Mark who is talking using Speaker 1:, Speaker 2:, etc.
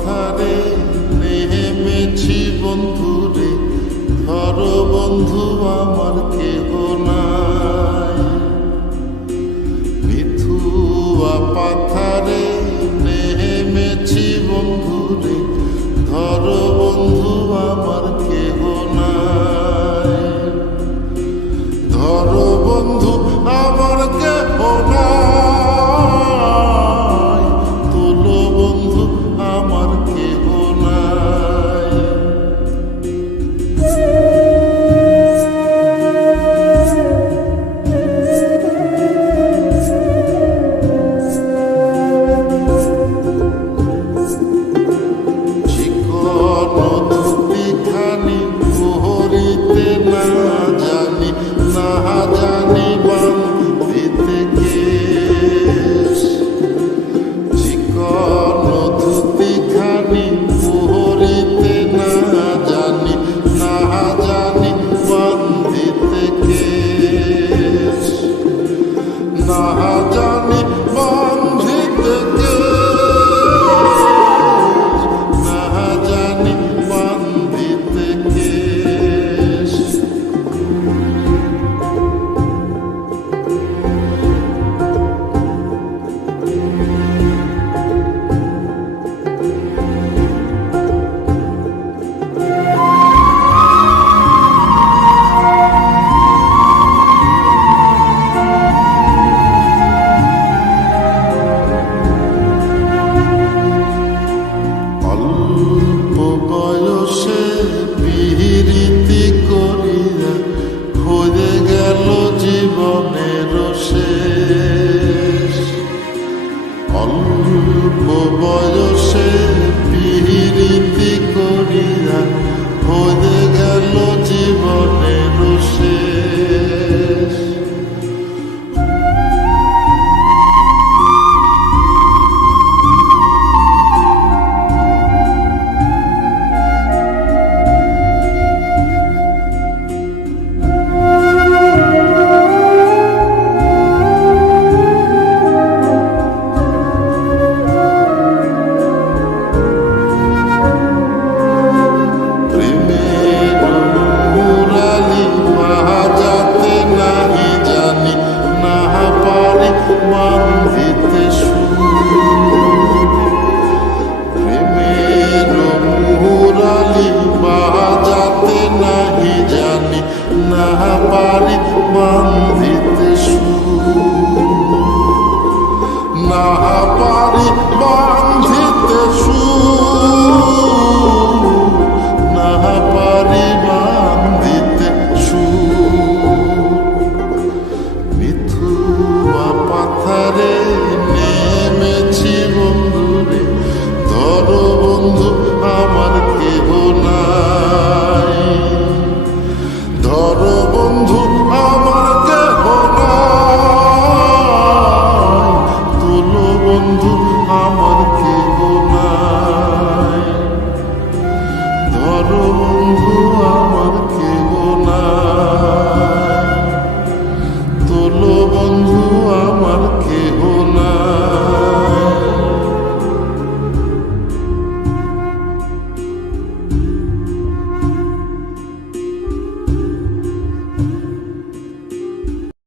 Speaker 1: কথা রে প্রেমেছি বন্ধু রে ধরো বন্ধু আমার কেহ heart.